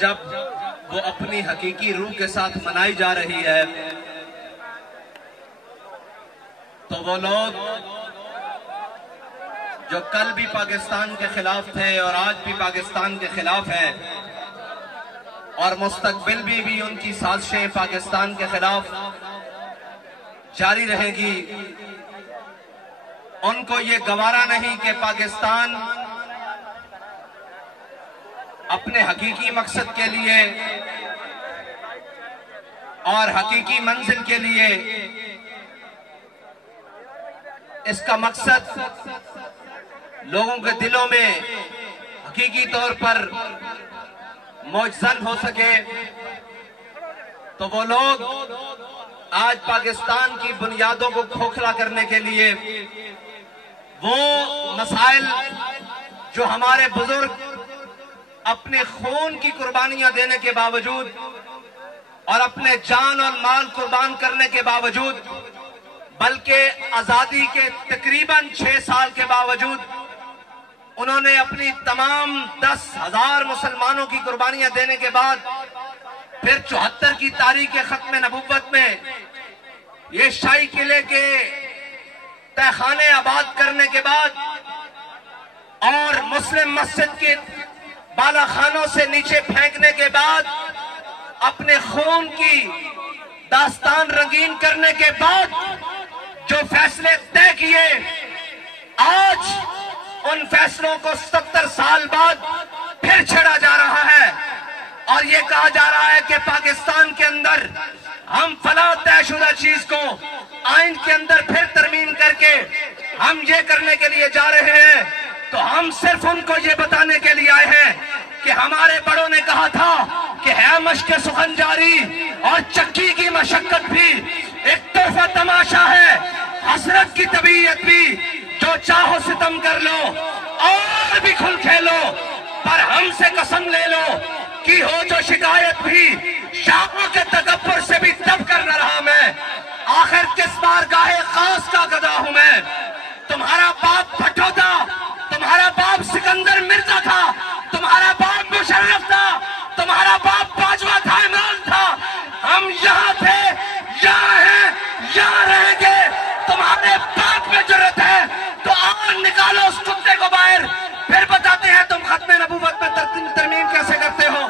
جب وہ اپنی حقیقی روح کے ساتھ منائی جا رہی ہے تو وہ لوگ جو کل بھی پاکستان کے خلاف تھے اور آج بھی پاکستان کے خلاف ہیں اور مستقبل بھی ان کی سازشیں پاکستان کے خلاف جاری رہے گی، ان کو یہ گوارا نہیں کہ پاکستان اپنے حقیقی مقصد کے لیے اور حقیقی منزل کے لیے اس کا مقصد لوگوں کے دلوں میں حقیقی طور پر موجزن ہو سکے، تو وہ لوگ آج پاکستان کی بنیادوں کو کھوکھلا کرنے کے لیے وہ مسائل جو ہمارے بزرگ اپنے خون کی قربانیاں دینے کے باوجود اور اپنے جان اور مال قربان کرنے کے باوجود، بلکہ آزادی کے تقریباً 6 سال کے باوجود انہوں نے اپنی تمام 10,000 مسلمانوں کی قربانیاں دینے کے بعد پھر 74 کی تاریخ ختم نبوت میں یہ شاہی قلعے کے تہخانے آباد کرنے کے بعد اور مسلم مسجد کے بالا خانوں سے نیچے پھینکنے کے بعد اپنے خون کی داستان رنگین کرنے کے بعد جو فیصلے طے کیے، آج ان فیصلوں کو 70 سال بعد پھر چھڑا جا رہا ہے اور یہ کہا جا رہا ہے کہ پاکستان کے اندر ہم فلاں طے شدہ چیز کو آئین کے اندر پھر ترمیم کر کے ہم یہ کرنے کے لیے جا رہے ہیں۔ تو ہم صرف ان کو یہ بتانے کے لیے آئے ہیں کہ ہمارے بڑوں نے کہا تھا کہ ہے مشق سخن جاری اور چکی کی مشقت بھی ایک طرفہ تماشا ہے، حسرت کی طبیعت بھی جو چاہو ستم کر لو اور بھی کھل کھیلو، پر ہم سے قسم لے لو کہ ہو جو شکایت بھی شاہوں کے تکبر سے بھی دب کر نہ رہا میں، آخر کس بار گاہے خاص کا گدا ہوں میں۔ تمہارا باپ بھٹو تھا، تمہارا باپ سکندر مرزا تھا، تمہارا باپ مشرف تھا، تمہارا باپ باجوہ تھا، عمران تھا، ہم یہاں تھے، یہاں ہیں، یہاں رہیں گے۔ تمہارے باپ میں جرت ہے تو آن نکالو اس کتے کو باہر، پھر بتاتے ہیں تم ختم نبوت میں ترمیم کیسے کرتے ہو۔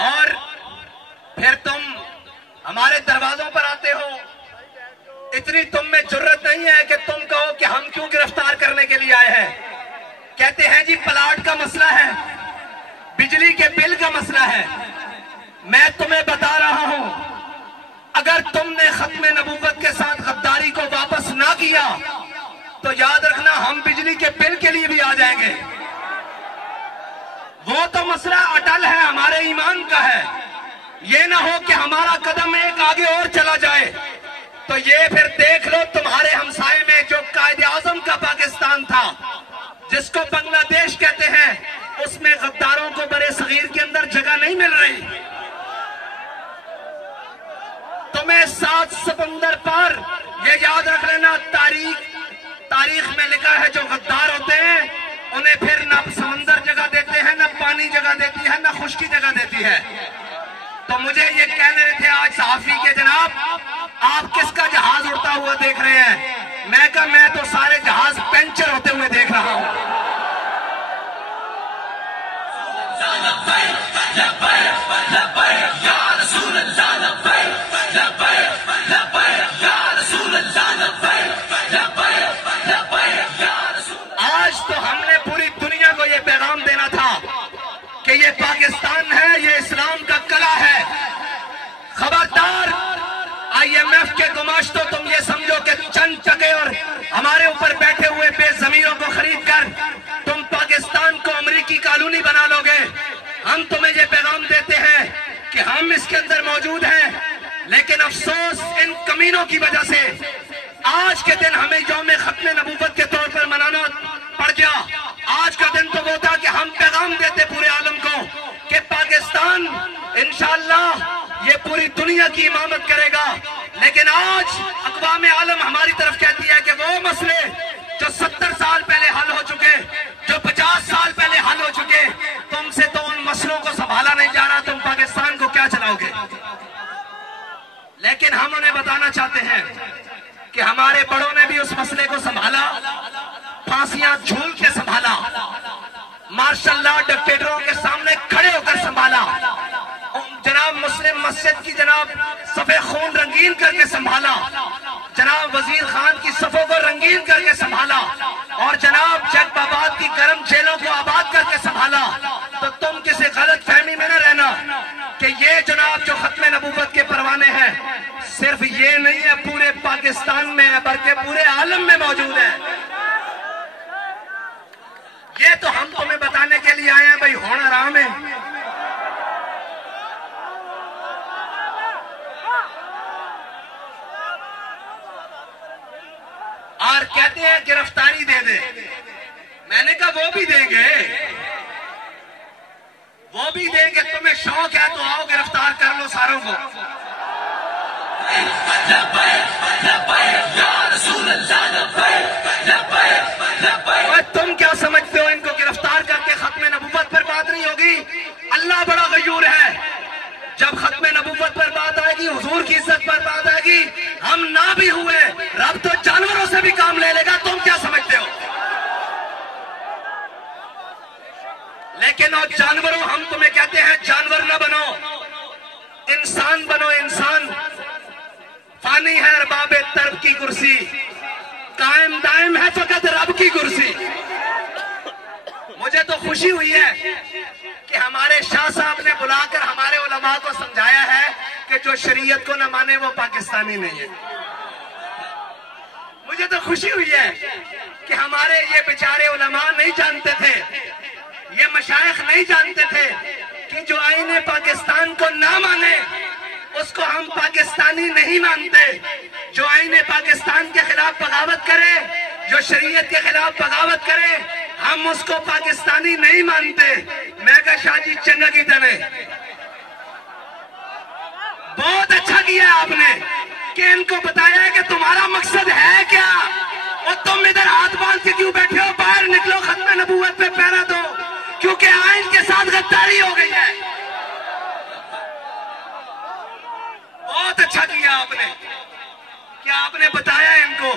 اور پھر تم ہمارے دروازوں پر آتے ہو، اتنی تم میں جرت نہیں ہے کہ تم کہو کہ ہم کیوں گرفتار کرنے کے لیے آئے ہیں۔ کہتے ہیں جی پلاٹ کا مسئلہ ہے، بجلی کے بل کا مسئلہ ہے۔ میں تمہیں بتا رہا ہوں، اگر تم نے ختم نبوت کے ساتھ غداری کو واپس نہ کیا تو یاد رکھنا ہم بجلی کے بل کے لیے بھی آ جائیں گے۔ وہ تو مسئلہ اٹل ہے، ہمارے ایمان کا ہے، یہ نہ ہو کہ ہمارا قدم ایک آگے اور چلا جائے تو یہ پھر دیکھ لو تمہارے ہمسائے میں جو قائد اعظم کا پاکستان تھا، جس کو بنگلہ دیش کہتے ہیں، اس میں غداروں کو برے صغیر کے اندر جگہ نہیں مل رہی۔ تمہیں 7 سمندر پر یہ یاد رکھ لینا، تاریخ میں لکھا ہے جو غدار ہوتے ہیں انہیں پھر نہ سمندر جگہ دیتے ہیں، نہ پانی جگہ دیتی ہے، نہ خشکی جگہ دیتی ہے۔ تو مجھے یہ کہہ رہے تھے آج صحافی کے جناب آپ کس کا جہاز اڑتا ہوا دیکھ رہے ہیں؟ میں کہا میں تو سارے جہاز پنچر ہوتے ہوئے دیکھ رہا ہوں۔ آج تو ہم نے پوری دنیا کو یہ پیغام دینا تھا کہ یہ پاکستان ہے، یہ اسلام کا قلعہ ہے۔ خبردار آئی ایم ایف کے گماشتوں تم یہ سمجھو کہ چند ٹکے اور ہمارے اوپر بیٹھے ہوئے بے ضمیروں کو خرید کر تم پاکستان کو امریکی کالونی بنا لو گے۔ ہم تمہیں یہ پیغام دیتے ہیں کہ ہم اس کے اندر موجود ہیں، لیکن افسوس ان کمینوں کی وجہ سے آج کے دن ہمیں یوم ختم نبوت کے طور پر منانا پڑ گیا۔ آج کا دن تو وہ تھا کہ ہم پیغام دیتے پورے عالم کو کہ پاکستان انشاءاللہ یہ پوری دنیا کی امامت کرے گا، لیکن آج اقوام عالم ہماری طرف کہتی ہے کہ وہ مسئلے جو 70 سال پہلے حل ہو چکے، جو 50 سال پہلے حل ہو چکے، تم سے تو ان مسئلوں کو سنبھالا نہیں جا رہا، تم پاکستان کو کیا چلاؤ گے؟ لیکن ہم انہیں بتانا چاہتے ہیں کہ ہمارے بڑوں نے بھی اس مسئلے کو سنبھالا، پھانسیاں جھول کے سنبھالا، ماشاء اللہ ڈکٹیٹروں کے سامنے کھڑے ہو کر سنبھالا، جناب مسلم مسجد کی جناب صفے خون رنگین کر کے سنبھالا، جناب وزیر خان کی صفوں کو رنگین کر کے سنبھالا، اور جناب جگ آباد کی گرم جیلوں کو آباد کر کے سنبھالا۔ تو تم کسی غلط فہمی میں نہ رہنا کہ یہ جناب جو ختم نبوت کے پروانے ہیں صرف یہ نہیں ہے پورے پاکستان میں ہے بلکہ پورے عالم میں موجود ہے۔ یہ تو ہم تمہیں بتانے کے لیے آئے ہیں بھائی ہونا آرام ہے۔ اور کہتے ہیں گرفتاری دے دے، میں نے کہا وہ بھی دیں گے، وہ بھی دیں گے، تمہیں شوق ہے تو آؤ گرفتار کر لو ساروں کو۔ تم کیا سمجھتے ہو ان کو گرفتار کر کے ختم نبوت پر بات نہیں ہوگی؟ اللہ بڑا غیور ہے، جب ختم نبوت پر بات آئے گی، حضور کی عزت پر بات آئے گی، ہم نہ بھی ہوئے رب تو جانوروں سے بھی کام لے لے گا۔ تم کیا سمجھتے ہو؟ لیکن اور جانوروں، ہم تمہیں کہتے ہیں جانور نہ بنو، انسان بنو۔ انسان فانی ہے ارباب طرب کی کرسی، قائم دائم ہے فقط رب کی کرسی۔ مجھے تو خوشی ہوئی ہے کہ ہمارے شاہ صاحب نے بلا کر ہمارے علماء کو سمجھایا ہے کہ جو شریعت کو نہ مانے وہ پاکستانی نہیں ہے۔ مجھے تو خوشی ہوئی ہے کہ ہمارے یہ بیچارے علماء نہیں جانتے تھے، یہ مشائخ نہیں جانتے تھے کہ جو آئین پاکستان کو نہ مانے اس کو ہم پاکستانی نہیں مانتے، جو آئین پاکستان کے خلاف بغاوت کرے، جو شریعت کے خلاف بغاوت کرے، ہم اس کو پاکستانی نہیں مانتے۔ میں کہا شاہ جی چنگا کی تنے بہت اچھا کیا آپ نے کہ ان کو بتایا کہ تمہارا مقصد ہے کیا، اور تم ادھر ہاتھ باندھ کے کیوں بیٹھے ہو؟ باہر نکلو، ختم نبوت پہ پہرا دو، کیونکہ آئین کے ساتھ غداری ہو گئی ہے۔ بہت اچھا کیا آپ نے کہ آپ نے بتایا ان کو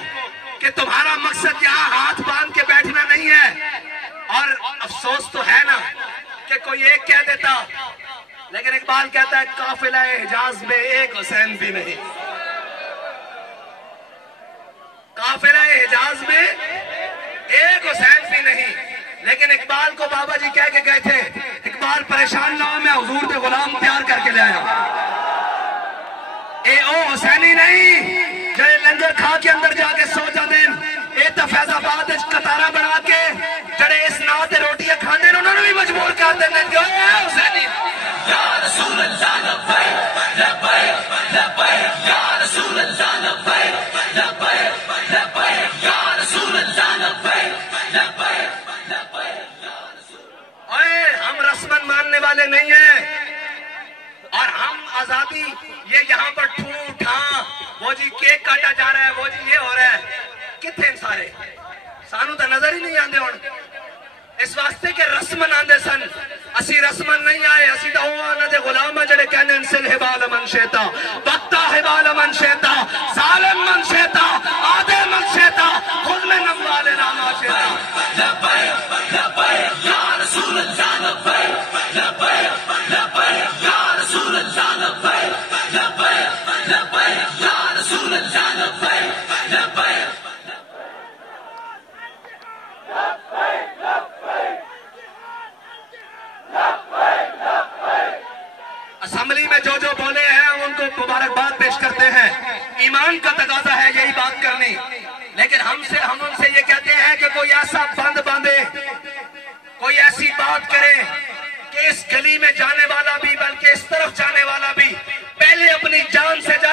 کہ تمہارا مقصد یہاں ہاتھ باندھ کے بیٹھنا نہیں ہے۔ اور افسوس تو ہے نا کہ کوئی ایک کہہ دیتا، لیکن اقبال کہتا ہے قافلہ حجاز میں ایک حسین بھی نہیں، قافلہ حجاز میں ایک حسین بھی نہیں۔ لیکن اقبال کو بابا جی کہہ کے گئے تھے، اقبال پریشان نہ ہو، میں حضور کے غلام تیار کر کے لے آیا، اے او حسینی نہیں جو لنگر کھا کے اندر جا کے سو جا دیں، اے تا فیض آباد قطارہ بنا کے جڑے اس نات روٹیاں کھانے انہوں نے بھی مجبور کر دیں کہ اے حسینی یا رسول اللہ لبیک لبیک لبیک یا رسول اللہ لبیک لبیک لبیک یا رسول اللہ لبیک لبیک لبیک یا رسول۔ اے ہم رسمن ماننے والے نہیں ہیں، اور ہم آزادی یہ یہاں پر ٹھاں وہ جی کیک کاٹا جا رہا ہے، وہ جی یہ ہو رہا ہے، کتنے سارے سانو تو نظر ہی نہیں آندے ہون، اس واسطے کہ رسمن آندے سن، اسی رسمن نہیں آئے، اسی تو ہوا آنا دے غلامہ جڑے کہنے انسل حبال من شیطا وقتا حبال من شیطا ظالم من شیطا آدھے من شیطا خود میں نموال راما شیطا لبیک لبیک یا رسول اللہ لبیک لبیک لبیک یا رسول اللہ لبیک لبیک لبیک یا رسول اللہ لبیک لبیک۔ اسمبلی میں جو بولے ہیں ان کو مبارکباد پیش کرتے ہیں، ایمان کا تقاضا ہے یہی بات کرنی، لیکن ہم ان سے یہ کہتے ہیں کہ کوئی ایسا بند باندھے، کوئی ایسی بات کرے کہ اس گلی میں جانے والا بھی بلکہ اس طرف جانے والا بھی پہلے اپنی جان سے جائے۔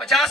50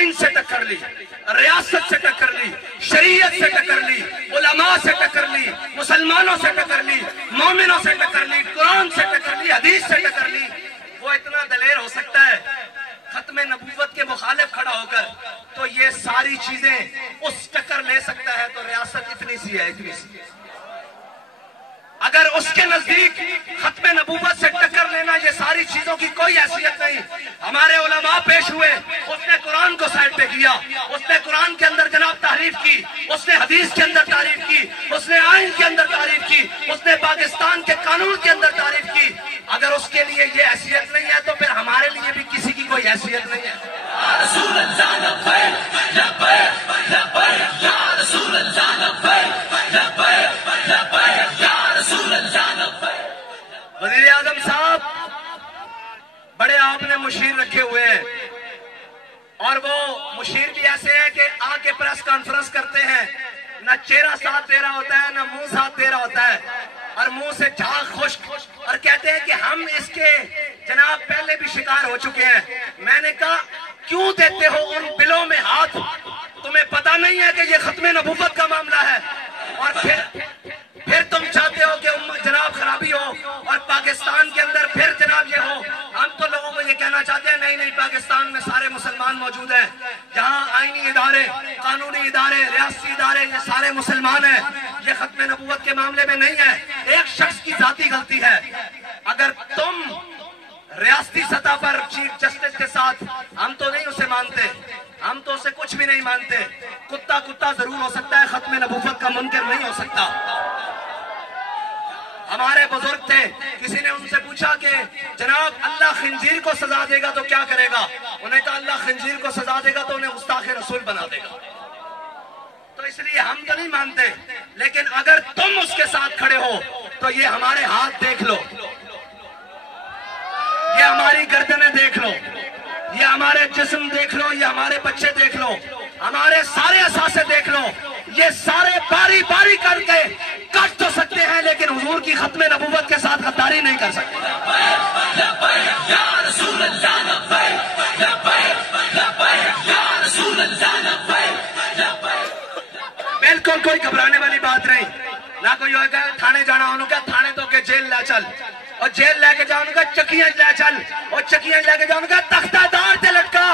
آئین سے ٹکر لی، ریاست سے ٹکر لی، شریعت سے ٹکر لی، علماء سے ٹکر لی، مسلمانوں سے ٹکر لی، مومنوں سے ٹکر لی، قرآن سے ٹکر لی، حدیث سے ٹکر لی، وہ اتنا دلیر ہو سکتا ہے ختم نبوت کے مخالف کھڑا ہو کر، تو یہ ساری چیزیں اس ٹکر لے سکتا ہے، تو ریاست اتنی سی ہے، اتنی سی ہے۔ اگر اس کے نزدیک ختم نبوت سے ٹکر لینا یہ ساری چیزوں کی کوئی حیثیت نہیں، ہمارے علماء پیش ہوئے، اس نے قرآن کو سائڈ پہ کیا، اس نے قرآن کے اندر جناب تعریف کی، اس نے حدیث کے اندر تعریف کی، اس نے آئین کے اندر تعریف کی، اس نے پاکستان کے قانون کے اندر تعریف کی۔ اگر اس کے لیے یہ حیثیت نہیں ہے تو پھر ہمارے لیے بھی کسی کی کوئی حیثیت نہیں ہے۔ رسول اللہ لبیک لبیک لبیک یا رسول اللہ لبیک لبیک لبیک یا رسول اللہ لبیک۔ وزیر اعظم صاحب بڑے آپ نے مشیر رکھے ہوئے ہیں، اور وہ مشیر بھی ایسے ہیں کہ آ کے پریس کانفرنس کرتے ہیں، نہ چہرہ ساتھ دے رہا ہوتا ہے نہ منہ ساتھ دے رہا ہوتا ہے، اور منہ سے جھاگ خشک، اور کہتے ہیں کہ ہم اس کے جناب پہلے بھی شکار ہو چکے ہیں۔ میں نے کہا کیوں دیتے ہو ان بلوں میں ہاتھ؟ تمہیں پتہ نہیں ہے کہ یہ ختم نبوت کا معاملہ ہے، اور پھر تم چاہتے ہو کہ جناب خرابی ہو اور پاکستان کے اندر پھر جناب یہ ہو۔ ہم تو لوگوں کو یہ کہنا چاہتے ہیں نہیں، پاکستان میں سارے مسلمان موجود ہیں، جہاں آئینی ادارے، قانونی ادارے، ریاستی ادارے، یہ سارے مسلمان ہیں، یہ ختم نبوت کے معاملے میں نہیں ہے، ایک شخص کی ذاتی غلطی ہے۔ اگر تم ریاستی سطح پر چیف جسٹس کے ساتھ، ہم تو نہیں اسے مانتے، ہم تو اسے کچھ بھی نہیں مانتے، کتا ضرور ہو سکتا ہے، ختم نبوت کا منکر نہیں ہو سکتا۔ ہمارے بزرگ تھے، کسی نے ان سے پوچھا کہ جناب اللہ خنزیر کو سزا دے گا تو کیا کرے گا؟ انہوں نے کہا اللہ خنزیر کو سزا دے گا تو انہیں گستاخ رسول بنا دے گا۔ تو اس لیے ہم تو نہیں مانتے، لیکن اگر تم اس کے ساتھ کھڑے ہو تو یہ ہمارے ہاتھ دیکھ لو، یہ ہماری گردنیں دیکھ لو، یہ ہمارے جسم دیکھ لو، یہ ہمارے بچے دیکھ لو، ہمارے سارے اثاثے دیکھ لو، یہ سارے باری باری کر کے کٹ تو سکتے ہیں لیکن حضور کی ختم نبوت کے ساتھ غداری نہیں کر سکتے۔ بالکل کوئی گھبرانے والی بات نہیں، نہ کوئی ہوئے کہ تھانے جانا انہوں کا تھانے تو کہ جیل لے چل، اور جیل لے کے جاؤ ان کا چکیاں لے چل، اور چکیاں لے کے جاؤ ان کا تختہ دار تے لٹکا،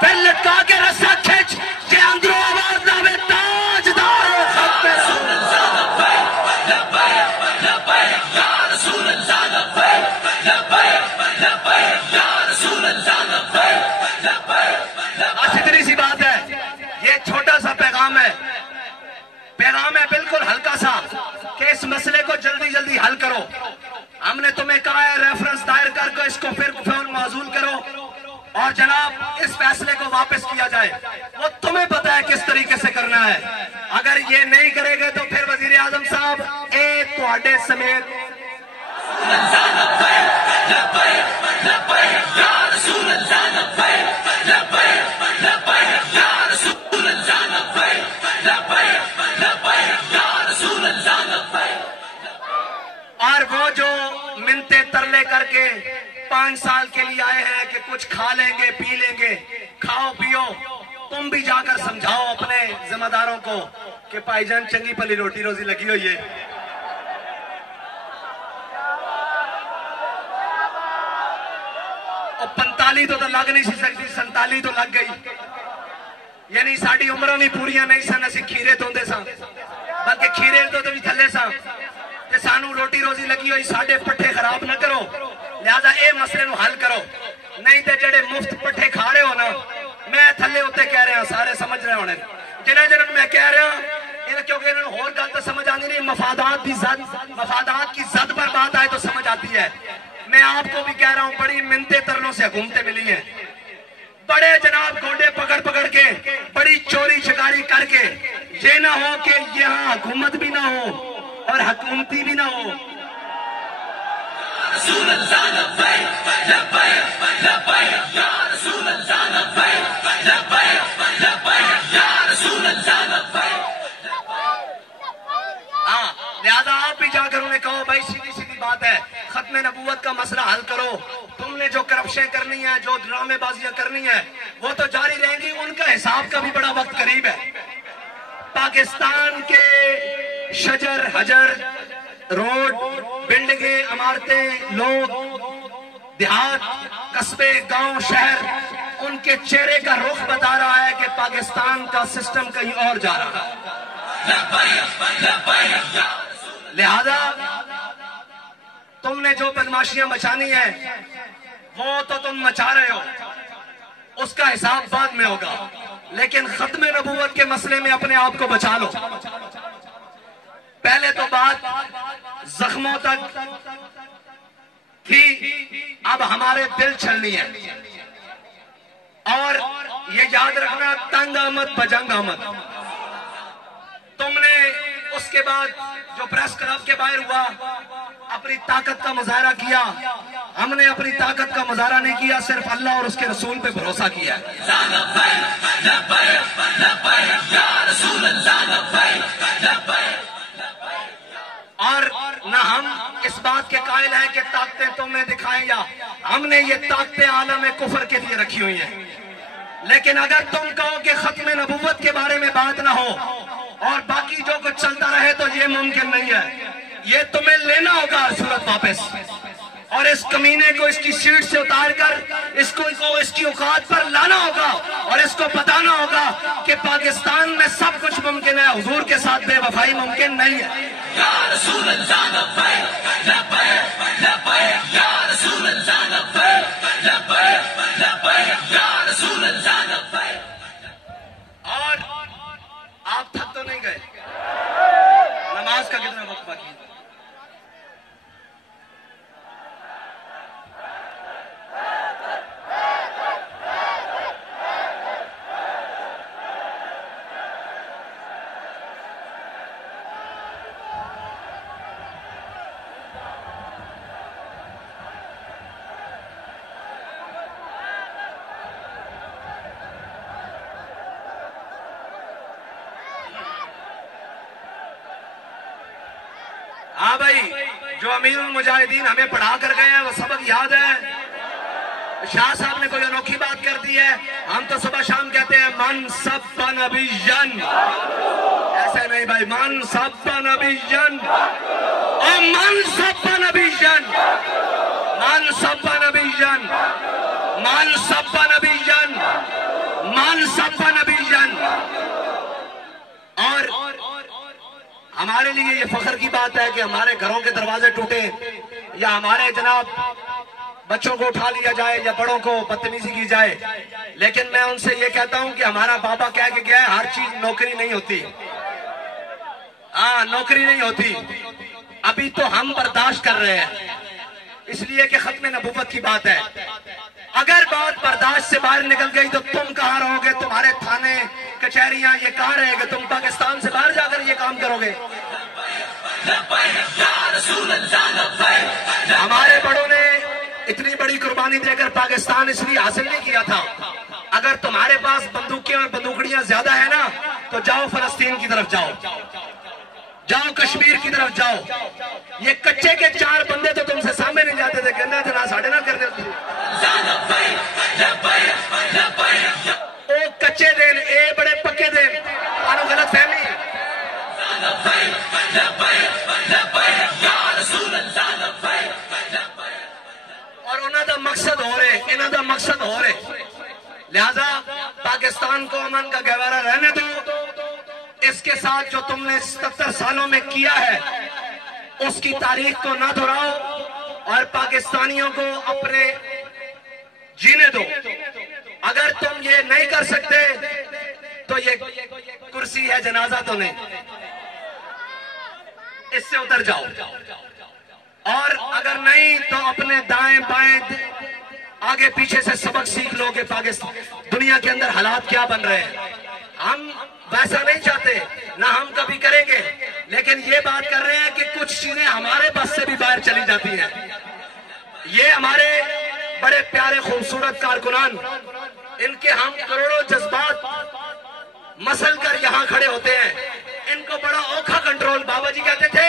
پھر لٹکا کے رسا کھچ کہ اندروں آواز نہ میں تاجدار ختم رسول اللہ لبیک لبیک لبیک یا رسول اللہ لبیک لبیک لبیک یا رسول اللہ لبیک لبیک۔ بس اتنی سی بات ہے، یہ چھوٹا سا پیغام ہے بالکل ہلکا سا کہ اس مسئلے کو جلدی حل کرو۔ ہم نے تمہیں کہا ہے ریفرنس دائر کر کے اس کو پھر معزول کرو اور جناب اس فیصلے کو واپس کیا جائے، وہ تمہیں پتا ہے کس طریقے سے کرنا ہے۔ اگر یہ نہیں کرے گے تو پھر وزیر اعظم صاحب تواڈے سمیت اور وہ جو منتے ترلے کر کے 5 سال کے لیے آئے ہیں کہ کچھ کھا لیں گے پی لیں گے، کھاؤ پیو، تم بھی جا کر سمجھاؤ اپنے ذمہ داروں کو کہ بھائی جان چنگی پلی روٹی روزی لگی ہوئی ہے۔ اور 45 تو لگ نہیں سی سکتی، 47 تو لگ گئی، یعنی ساڑی عمرہ بھی پوریاں نہیں سن، اسی کھیرے توندے ساں، بلکہ کھیرے تو بھی تھلے ساں، کہ سانو روٹی روزی لگی ہوئی، ساڑے پٹھے خراب نہ کرو، لہذا اے مسئلے نو حل کرو، نہیں تے جڑے مفت پٹھے کھا رہے ہو نا، میں تھلے ہوتے کہہ رہے ہیں، سارے سمجھ رہے ہونے جنہیں میں کہہ رہا ہوں، کیونکہ انہوں نے اور گل تو سمجھ آتی نہیں، مفادات کی زد پر بات آئے تو سمجھ آتی ہے۔ میں آپ کو بھی کہہ رہا ہوں، بڑی منتے ترلوں سے حکومتیں ملی ہیں، بڑے جناب گوڑے پکڑ کے بڑی چوری چکاری کر کے، یہ نہ ہو کہ یہاں حکومت بھی نہ ہو اور حکومتی بھی نہ ہو۔ رسول اللہ لبیک لبیک لبیک یا رسول اللہ لبیک لبیک لبیک یا رسول اللہ لبیک۔ ہاں لہذا آپ بھی جا کر انہیں کہو بھائی سیدھی بات ہے، ختم نبوت کا مسئلہ حل کرو. تم نے جو کرپشن کرنی ہے, جو ڈرامے بازیاں کرنی ہے, وہ تو جاری رہیں گی. ان کا حساب کا بھی بڑا وقت قریب ہے. پاکستان کے شجر حجر, روڈ, بلڈنگیں, عمارتیں, لوگ, دیہات, قصبے, گاؤں, شہر, ان کے چہرے کا رخ بتا رہا ہے کہ پاکستان کا سسٹم کہیں اور جا رہا ہے. لہذا تم نے جو بدماشیاں مچانی ہیں وہ تو تم مچا رہے ہو, اس کا حساب بعد میں ہوگا. لیکن ختم نبوت کے مسئلے میں اپنے آپ کو بچا لو. پہلے تو بات زخموں تک تھی, اب ہمارے دل چھلنی ہے. اور یہ یاد رکھنا, تنگ آمد بجنگ آمد. تم نے اس کے بعد جو پریس کلب کے باہر ہوا اپنی طاقت کا مظاہرہ کیا. ہم نے اپنی طاقت کا مظاہرہ نہیں کیا, صرف اللہ اور اس کے رسول پہ بھروسہ کیا ہے. اور نہ ہم اس بات کے قائل ہیں کہ طاقتیں تم نے دکھائیں, یا ہم نے یہ طاقتیں عالم کفر کے لیے رکھی ہوئی ہیں. لیکن اگر تم کہو کہ ختم نبوت کے بارے میں بات نہ ہو اور باقی جو کچھ چلتا رہے تو یہ ممکن نہیں ہے. یہ تمہیں لینا ہوگا ہر صورت واپس, اور اس کمینے کو اس کی سیٹ سے اتار کر اس کو اس کی اوقات پر لانا ہوگا, اور اس کو بتانا ہوگا کہ پاکستان میں سب کچھ ممکن ہے, حضور کے ساتھ بے وفائی ممکن نہیں ہے. یا رسول اللہ لبیک لبیک لبیک, یا رسول اللہ لبیک لبیک لبیک, یا رسول اللہ لبیک. اور آپ تھک تو نہیں گئے؟ نماز کا کتنا وقت باقی ہے؟ ہاں بھائی, جو امیر المجاہدین ہمیں پڑھا کر گئے ہیں وہ سبق یاد ہے. شاہ صاحب نے کوئی انوکھی بات کر دی ہے, ہم تو صبح شام کہتے ہیں من سب نبیًا. ایسے نہیں بھائی, من سب نبیًا, اور من سب نبیًا, من سب نبیًا, من سب نبیًا, من سب نبیًا. اور ہمارے لیے یہ فخر کی بات ہے کہ ہمارے گھروں کے دروازے ٹوٹے, یا ہمارے جناب بچوں کو اٹھا لیا جائے, یا بڑوں کو بدتمیزی کی جائے. لیکن میں ان سے یہ کہتا ہوں کہ ہمارا بابا کہہ کے گیا ہے, ہر چیز نوکری نہیں ہوتی. ہاں, نوکری نہیں ہوتی. ابھی تو ہم برداشت کر رہے ہیں, اس لیے کہ ختم نبوت کی بات ہے. اگر بات برداشت سے باہر نکل گئی تو تم کہاں رہو گے؟ تمہارے تھانے کچہریاں یہ کہاں رہے گا؟ تم پاکستان سے باہر جا کر یہ کام کرو گے. ہمارے بڑوں نے اتنی بڑی قربانی دے کر پاکستان اس لیے حاصل نہیں کیا تھا. اگر تمہارے پاس بندوقیں اور بندوقڑیاں زیادہ ہیں نا تو جاؤ فلسطین کی طرف جاؤ, جاؤ کشمیر کی طرف جاؤ. یہ کچے کے 4 بندے تو تم سے سامنے نہیں جاتے تھے, کہنا تھا ساڑھے نہ کرنے ہوتے. او کچے دین, اے بڑے پکے دین, آنو غلط فہمی. اور انہوں دا مقصد ہو رہے, انہوں دا مقصد ہو رہے. لہذا پاکستان کو امن کا گہوارہ رہنے دو. اس کے ساتھ جو تم نے 77 سالوں میں کیا ہے اس کی تاریخ کو نہ دہراؤ, اور پاکستانیوں کو اپنے جینے دو. اگر تم یہ نہیں کر سکتے تو یہ کرسی ہے, جنازہ تو نہیں, اس سے اتر جاؤ. اور اگر نہیں تو اپنے دائیں بائیں آگے پیچھے سے سبق سیکھ لو کہ پاکستان دنیا کے اندر حالات کیا بن رہے ہیں. ہم ویسا نہیں چاہتے, نہ ہم کبھی کریں گے, لیکن یہ بات کر رہے ہیں کہ کچھ چیزیں ہمارے بس سے بھی باہر چلی جاتی ہیں. یہ ہمارے بڑے پیارے خوبصورت کارکنان, ان کے ہم کروڑوں جذبات مسل کر یہاں کھڑے ہوتے ہیں. ان کو بڑا اوکھا کنٹرول, بابا جی کہتے تھے